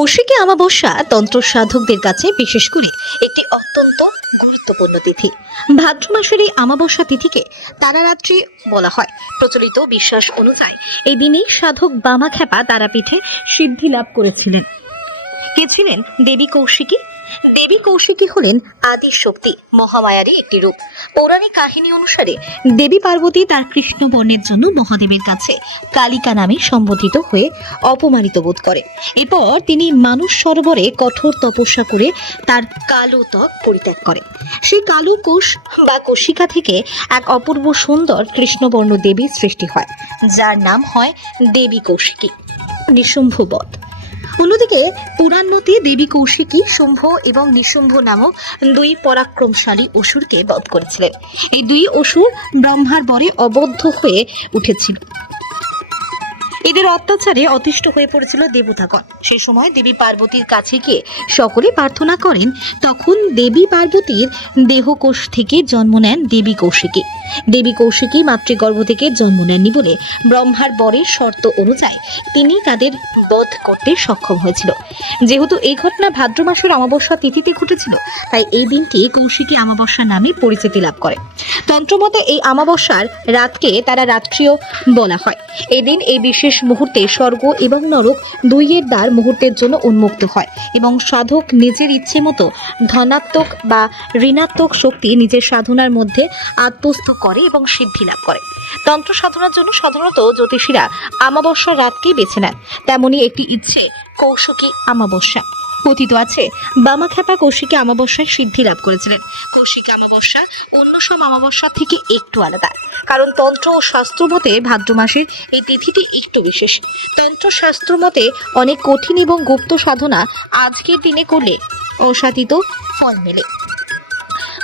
কৌশিকী অমাবস্যা তন্ত্র সাধকদের কাছে বিশেষ করে একটি অত্যন্ত গুরুত্বপূর্ণ তিথি। ভাদ্র মাসের এই অমাবস্যা তিথিকে তারারাত্রি বলা হয়। প্রচলিত বিশ্বাস অনুযায়ী এই দিনেই সাধক বামাখ্যাপা তারাপীঠে সিদ্ধি লাভ করেছিলেন। কে ছিলেন দেবী কৌশিকী? দেবী কৌশিকী হলেন আদি শক্তি, মহামায়ারই একটি রূপ। পৌরাণিক কাহিনী অনুসারে দেবী পার্বতী তার কৃষ্ণ বর্ণের জন্য মহাদেবের কাছে কালিকা নামে সম্বোধিত হয়ে অপমানিত বোধ করে। এরপর তিনি মানুষ সরোবরে কঠোর তপস্যা করে তার কালো ত্বক পরিত্যাগ করে সেই কালো কোষ বা কোশিকা থেকে এক অপূর্ব সুন্দর কৃষ্ণবর্ণ দেবীর সৃষ্টি হয়, যার নাম হয় দেবী কৌশিকী। নিশুম্ভবধ অন্যদিকে পুরাণ মতে দেবী কৌশিকী শুম্ভ এবং নিশুম্ভ নামক দুই পরাক্রমশালী অসুরকে বধ করেছিলেন। এই দুই অসুর ব্রহ্মার বরে অবদ্ধ হয়ে উঠেছিল। এদের অত্যাচারে অতিষ্ঠ হয়ে পড়েছিল দেবতাগণ। সে সময় দেবী পার্বতীর কাছে গিয়ে সকলে প্রার্থনা করেন, তখন দেবী পার্বতীর দেহকোষ থেকে জন্ম নেন দেবী কৌশিকী। দেবী কৌশিকী মাতৃগর্ভ থেকে জন্ম নেননি বলে ব্রহ্মার বরের শর্ত অনুযায়ী তিনি তাদের বধ করতে সক্ষম হয়েছিল। যেহেতু এই ঘটনা ভাদ্র মাসের অমাবস্যা তিথিতে ঘটেছিল, তাই এই দিনটি কৌশিকী অমাবস্যা নামে পরিচিতি লাভ করে। তন্ত্রমতে এই অমাবস্যার রাতকে তারা রাত্রিও বলা হয়। এদিন এই বিশেষ মুহূর্তে স্বর্গ এবং নরক দুইয়ের দ্বার মুহূর্তের জন্য উন্মুক্ত হয় এবং সাধক নিজের ইচ্ছে মতো ধনাত্মক বা ঋণাত্মক শক্তি নিজের সাধনার মধ্যে আত্মস্থ করে এবং সিদ্ধি লাভ করে। তন্ত্র সাধনার জন্য সাধারণত জ্যোতিষীরা আমাবস্যার রাতকেই বেছে নেন। তেমনি একটি ইচ্ছে, কৌশকী আমাবস্যা। কথিত আছে, বামাখ্যাপা কৌশিকী আমাবস্যায় সিদ্ধি লাভ করেছিলেন। কৌশিক আমাবস্যা অন্য সব আমাবস্যা থেকে একটু আলাদা। কারণ তন্ত্র ও শাস্ত্র মতে ভাদ্র মাসের এই তিথিটি একটু বিশেষ। তন্ত্র শাস্ত্র মতে অনেক কঠিন এবং গুপ্ত সাধনা আজকের দিনে করলে অসাধিত ফল মেলে।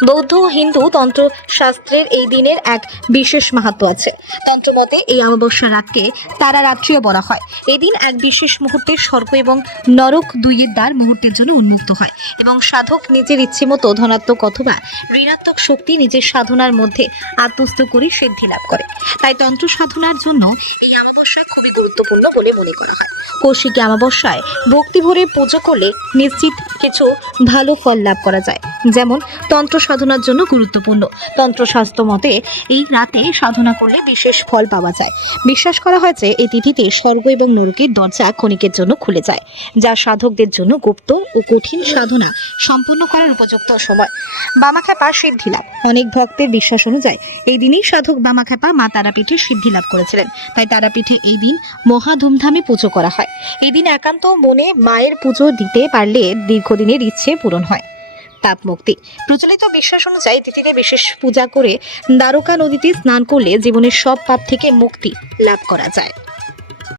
বৌদ্ধ ও হিন্দু তন্ত্র শাস্ত্রের এই দিনের এক বিশেষ মাহাত্ম আছে। তন্ত্রমতে এই অমাবস্যা রাতকে তারা রাত্রিও বলা হয়। এদিন এক বিশেষ মুহূর্তে স্বর্গ এবং নরক দুইয়ের দ্বার মুহূর্তের জন্য উন্মুক্ত হয় এবং সাধক নিজের ইচ্ছে মতো ধনাত্মক অথবা ঋণাত্মক শক্তি নিজের সাধনার মধ্যে আত্মস্থ করে সিদ্ধি লাভ করে। তাই তন্ত্র সাধনার জন্য এই অমাবস্যা খুবই গুরুত্বপূর্ণ বলে মনে করা হয়। কৌশিকী অমাবস্যায় ভক্তি ভরে পুজো করলে নিশ্চিত কিছু ভালো ফল লাভ করা যায়। যেমন তন্ত্র সাধনার জন্য গুরুত্বপূর্ণ। তন্ত্র তন্ত্রশাস্ত্র মতে এই রাতে সাধনা করলে বিশেষ ফল পাওয়া যায়। বিশ্বাস করা হয়েছে এই তিথিতে স্বর্গ এবং নরকের দরজা ক্ষণিকের জন্য খুলে যায়, যা সাধকদের জন্য গুপ্ত ও কঠিন সাধনা সম্পন্ন করার উপযুক্ত সময়। বামাখ্যাপা সিদ্ধি লাভ অনেক ভক্তের বিশ্বাস অনুযায়ী এই দিনেই সাধক বামাখ্যাপা মা তারাপীঠে সিদ্ধি লাভ করেছিলেন। তাই তারাপীঠে এই দিন মহা ধুমধামে পুজো করা হয়। এই দিন একান্ত মনে মায়ের পুজো দিতে পারলে দীর্ঘদিনের ইচ্ছে পূরণ হয়। তাপ মুক্তি প্রচলিত বিশ্বাস অনুযায়ী তিথিতে বিশেষ পূজা করে দ্বারকা নদীতে স্নান করলে জীবনের সব পাপ থেকে মুক্তি লাভ করা যায়।